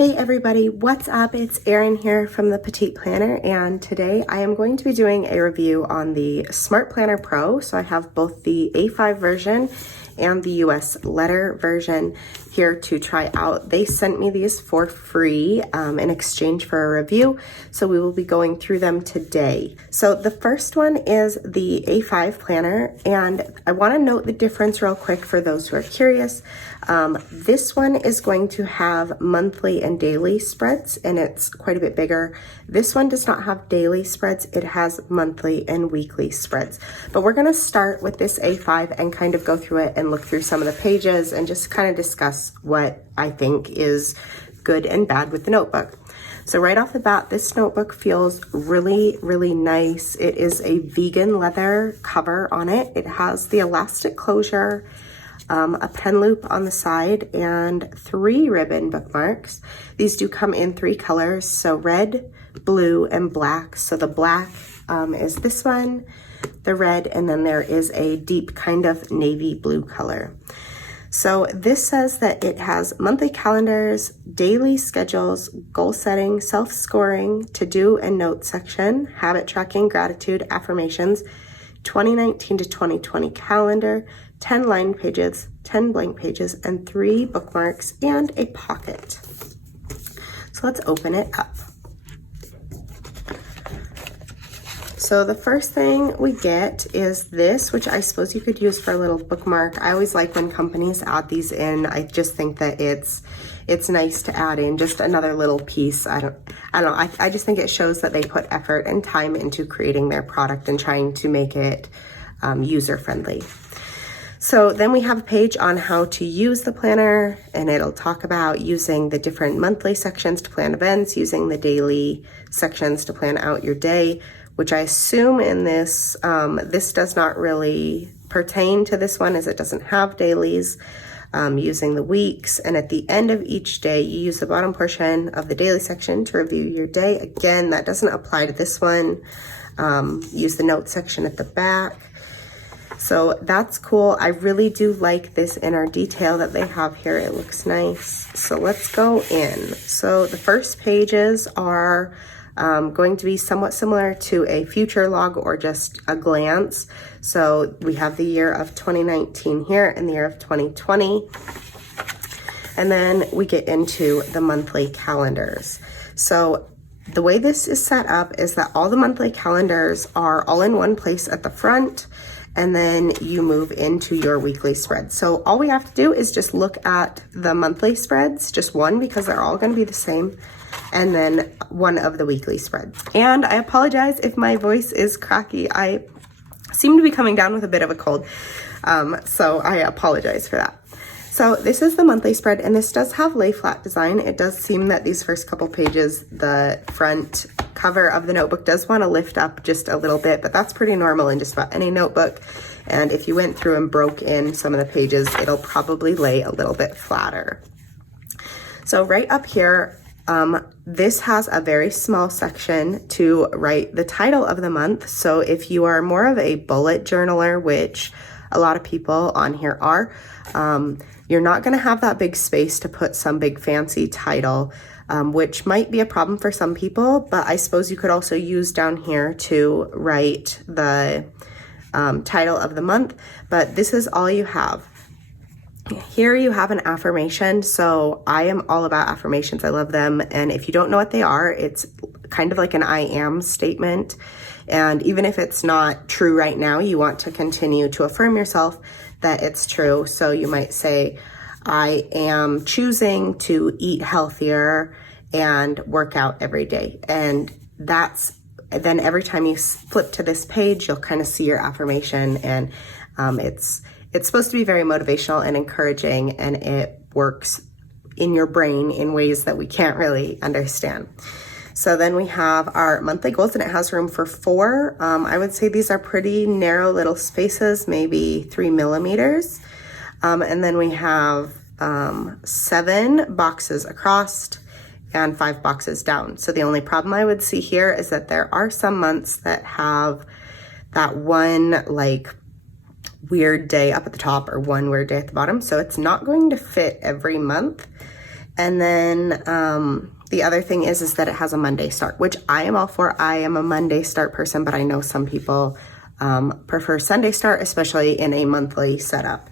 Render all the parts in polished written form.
Hey everybody, what's up? It's Erin here from the Petite Planner, and today I am going to be doing a review on the Smart Planner Pro. So I have both the A5 version and the US letter version here to try out. They sent me these for free in exchange for a review, so we will be going through them today. So the first one is the A5 planner, and I want to note the difference real quick for those who are curious. This one is going to have monthly and daily spreads, and it's quite a bit bigger. This one does not have daily spreads, it has monthly and weekly spreads. But we're going to start with this A5 and kind of go through it and look through some of the pages and just kind of discuss what I think is good and bad with the notebook. So right off the bat, this notebook feels really, really nice. It is a vegan leather cover on it. It has the elastic closure, a pen loop on the side, and 3 ribbon bookmarks. These do come in 3 colors, so red, blue, and black. So the black is this one, the red, and then there is a deep kind of navy blue color. So this says that it has monthly calendars, daily schedules, goal setting, self-scoring, to-do and note section, habit tracking, gratitude, affirmations, 2019 to 2020 calendar, 10 line pages, 10 blank pages, and 3 bookmarks, and a pocket. So let's open it up. So the first thing we get is this, which I suppose you could use for a little bookmark. I always like when companies add these in. I just think that it's nice to add in just another little piece. I don't know. I just think it shows that they put effort and time into creating their product and trying to make it user friendly. So then we have a page on how to use the planner, and it'll talk about using the different monthly sections to plan events, using the daily sections to plan out your day, which I assume in this, this does not really pertain to this one as it doesn't have dailies, using the weeks. And at the end of each day, you use the bottom portion of the daily section to review your day. Again, that doesn't apply to this one. Use the notes section at the back. So that's cool. I really do like this inner detail that they have here. It looks nice. So let's go in. So the first pages are going to be somewhat similar to a future log or just a glance. So we have the year of 2019 here and the year of 2020. And then we get into the monthly calendars. So the way this is set up is that all the monthly calendars are all in one place at the front, and then you move into your weekly spread. So all we have to do is just look at the monthly spreads, just one, because they're all going to be the same, and then one of the weekly spreads. And I apologize if my voice is cracky. I seem to be coming down with a bit of a cold, so I apologize for that. So this is the monthly spread, and this does have lay flat design. It does seem that these first couple pages, the front cover of the notebook does want to lift up just a little bit, but that's pretty normal in just about any notebook. And if you went through and broke in some of the pages, it'll probably lay a little bit flatter. So right up here, this has a very small section to write the title of the month. So if you are more of a bullet journaler, which a lot of people on here are, you're not going to have that big space to put some big fancy title, which might be a problem for some people, but I suppose you could also use down here to write the title of the month, but this is all you have. Here you have an affirmation. So I am all about affirmations. I love them. And if you don't know what they are, it's kind of like an I am statement. And even if it's not true right now, you want to continue to affirm yourself that it's true. So you might say, I am choosing to eat healthier and work out every day. And then every time you flip to this page, you'll kind of see your affirmation, and it's supposed to be very motivational and encouraging, and it works in your brain in ways that we can't really understand. So then we have our monthly goals, and it has room for 4. I would say these are pretty narrow little spaces, maybe 3 millimeters. And then we have 7 boxes across and 5 boxes down. So the only problem I would see here is that there are some months that have that one like weird day up at the top or one weird day at the bottom. So it's not going to fit every month. And then the other thing is that it has a Monday start, which I am all for. I am a Monday start person, but I know some people prefer Sunday start, especially in a monthly setup.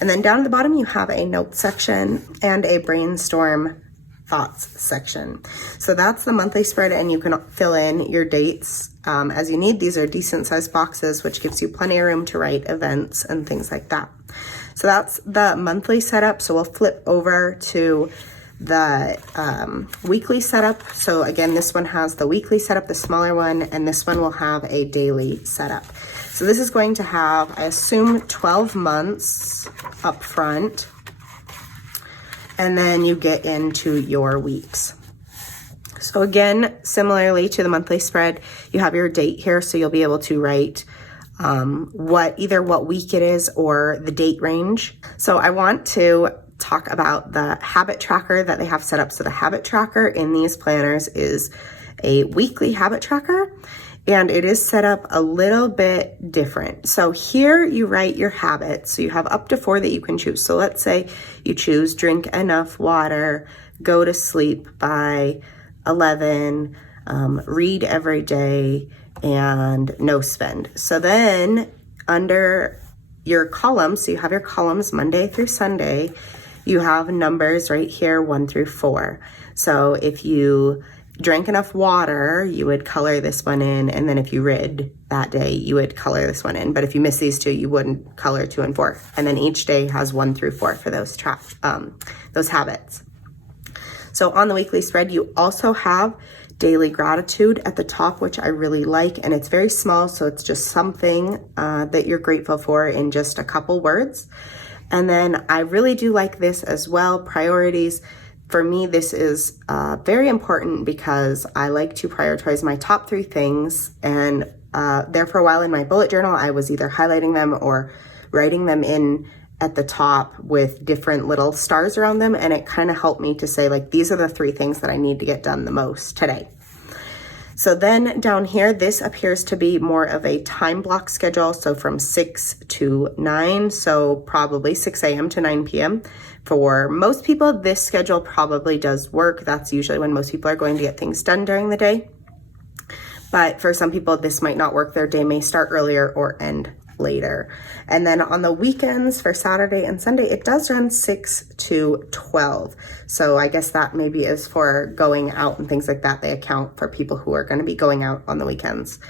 And then down at the bottom, you have a note section and a brainstorm thoughts section. So that's the monthly spread, and you can fill in your dates as you need. These are decent sized boxes, which gives you plenty of room to write events and things like that. So that's the monthly setup. So we'll flip over to the weekly setup. So again, this one has the weekly setup, the smaller one, and this one will have a daily setup. So this is going to have, I assume, 12 months up front, and then you get into your weeks. So again, similarly to the monthly spread, you have your date here, so you'll be able to write either what week it is or the date range. So I want to talk about the habit tracker that they have set up. So the habit tracker in these planners is a weekly habit tracker, and it is set up a little bit different. So here you write your habits. So you have up to 4 that you can choose. So let's say you choose drink enough water, go to sleep by 11, read every day, and no spend. So then under your columns, so you have your columns Monday through Sunday, you have numbers right here 1 through 4. So if you drank enough water, you would color this one in, and then if you read that day, you would color this one in. But if you miss these 2, you wouldn't color 2 and 4. And then each day has 1 through 4 for those habits. So on the weekly spread, you also have daily gratitude at the top, which I really like, and it's very small, so it's just something that you're grateful for in just a couple words. And then I really do like this as well, priorities. For me, this is very important because I like to prioritize my top 3 things, and there for a while in my bullet journal, I was either highlighting them or writing them in at the top with different little stars around them, and it kind of helped me to say, like, these are the 3 things that I need to get done the most today. So then down here, this appears to be more of a time block schedule. So from 6 to 9, so probably 6 a.m. to 9 p.m. For most people, this schedule probably does work. That's usually when most people are going to get things done during the day. But for some people, this might not work. Their day may start earlier or end later. And then on the weekends for Saturday and Sunday, it does run 6 to 12. So I guess that maybe is for going out and things like that. They account for people who are going to be going out on the weekends.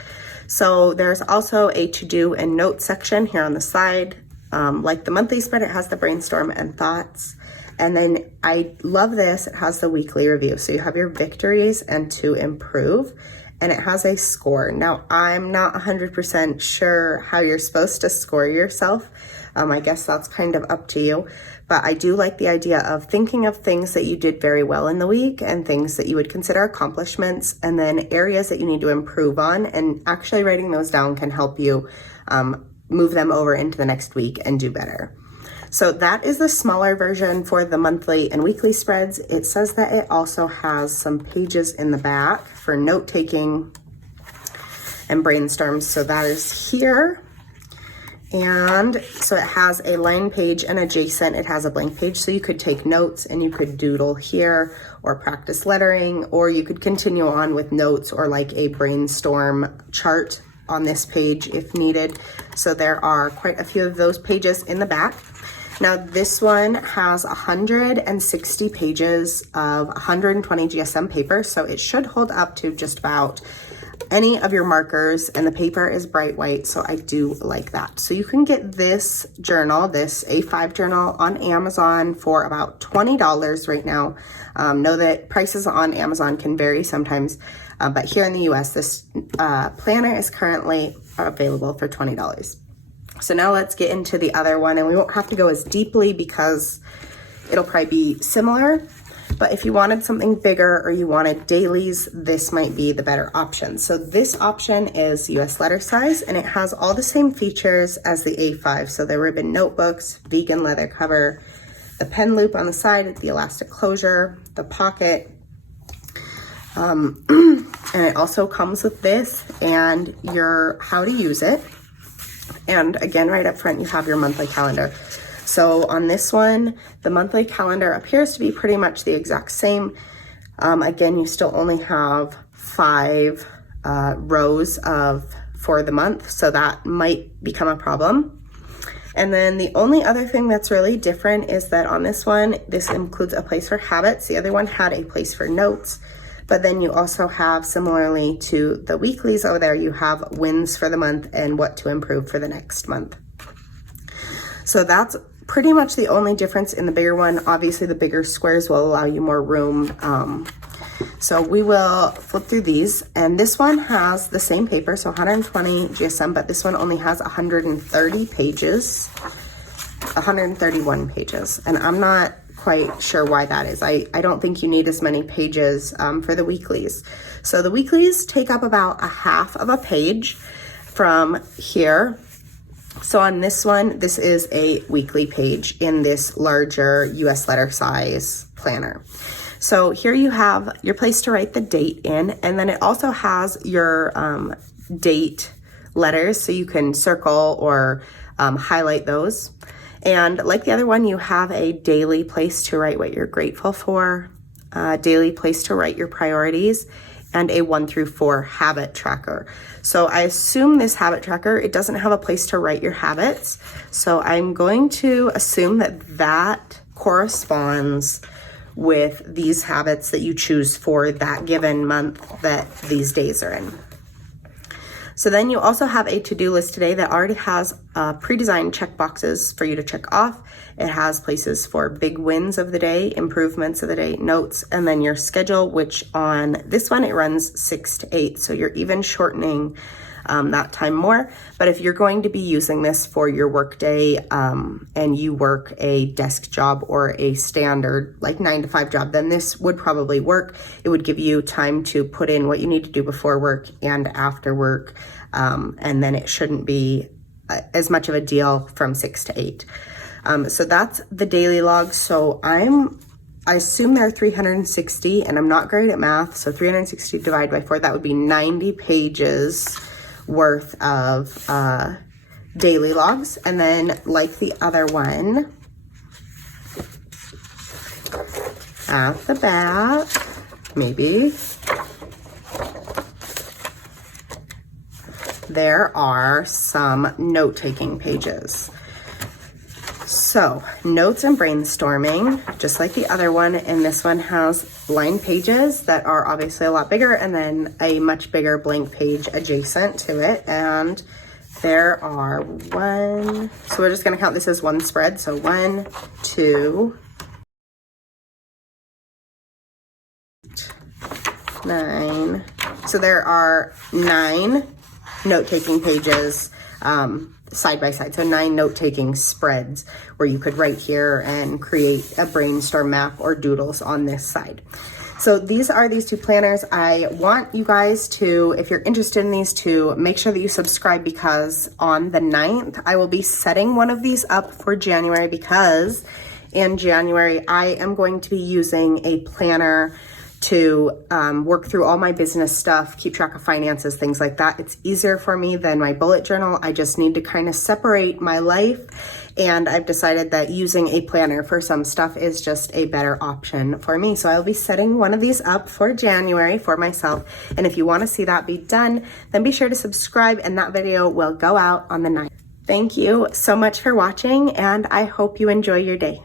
So there's also a to-do and note section here on the side. Like the monthly spread, it has the brainstorm and thoughts. And then I love this. It has the weekly review. So you have your victories and to improve. And it has a score. Now, I'm not 100% sure how you're supposed to score yourself. I guess that's kind of up to you. But I do like the idea of thinking of things that you did very well in the week and things that you would consider accomplishments, and then areas that you need to improve on. And actually writing those down can help you move them over into the next week and do better. So that is the smaller version for the monthly and weekly spreads. It says that it also has some pages in the back for note-taking and brainstorms. So that is here. And so it has a line page, and adjacent it has a blank page. So you could take notes and you could doodle here or practice lettering, or you could continue on with notes or like a brainstorm chart on this page if needed. So there are quite a few of those pages in the back. Now this one has 160 pages of 120 GSM paper, so it should hold up to just about any of your markers, and the paper is bright white, so I do like that. So you can get this journal, this A5 journal, on Amazon for about $20 right now. Know that prices on Amazon can vary sometimes, but here in the US, this planner is currently available for $20. So now let's get into the other one, and we won't have to go as deeply because it'll probably be similar. But if you wanted something bigger or you wanted dailies, this might be the better option. So this option is US letter size, and it has all the same features as the A5. So the ribbon notebooks, vegan leather cover, the pen loop on the side, the elastic closure, the pocket. And it also comes with this and your how to use it. And again, right up front, you have your monthly calendar. So on this one, the monthly calendar appears to be pretty much the exact same. Again, you still only have 5 rows for the month, so that might become a problem. And then the only other thing that's really different is that on this one, this includes a place for habits. The other one had a place for notes, but then you also have, similarly to the weeklies over there, you have wins for the month and what to improve for the next month. So that's pretty much the only difference in the bigger one. Obviously the bigger squares will allow you more room. So we will flip through these, and this one has the same paper, so 120 GSM, but this one only has 130 pages, 131 pages, and I'm not quite sure why that is. I don't think you need as many pages for the weeklies. So the weeklies take up about a half of a page from here. So on this one, this is a weekly page in this larger US letter size planner. So here you have your place to write the date in, and then it also has your date letters, so you can circle or highlight those. And like the other one, you have a daily place to write what you're grateful for, a daily place to write your priorities, and a 1 through 4 habit tracker. So I assume this habit tracker, it doesn't have a place to write your habits. So I'm going to assume that that corresponds with these habits that you choose for that given month that these days are in. So then you also have a to-do list today that already has pre-designed check boxes for you to check off. It has places for big wins of the day, improvements of the day, notes, and then your schedule, which on this one, it runs 6 to 8. So you're even shortening that time more. But if you're going to be using this for your work day and you work a desk job or a standard like 9 to 5 job, then this would probably work. It would give you time to put in what you need to do before work and after work. And then it shouldn't be as much of a deal from 6 to 8. So that's the daily log. So I assume there are 360, and I'm not great at math. So 360 divided by 4, that would be 90 pages worth of daily logs. And then like the other one, at the back, maybe, there are some note-taking pages. So notes and brainstorming, just like the other one, and this one has line pages that are obviously a lot bigger, and then a much bigger blank page adjacent to it. And there are so we're just gonna count this as one spread. So 1, 2, 9. So there are 9 note-taking pages side by side. So 9 note-taking spreads where you could write here and create a brainstorm map or doodles on this side. So these are these 2 planners. I want you guys to, if you're interested in these, to make sure that you subscribe, because on the 9th, I will be setting one of these up for January, because in January, I am going to be using a planner to work through all my business stuff, keep track of finances, things like that. It's easier for me than my bullet journal. I just need to kind of separate my life, and I've decided that using a planner for some stuff is just a better option for me. So I'll be setting one of these up for January for myself, and if you want to see that be done, then be sure to subscribe, and that video will go out on the 9th. Thank you so much for watching, and I hope you enjoy your day.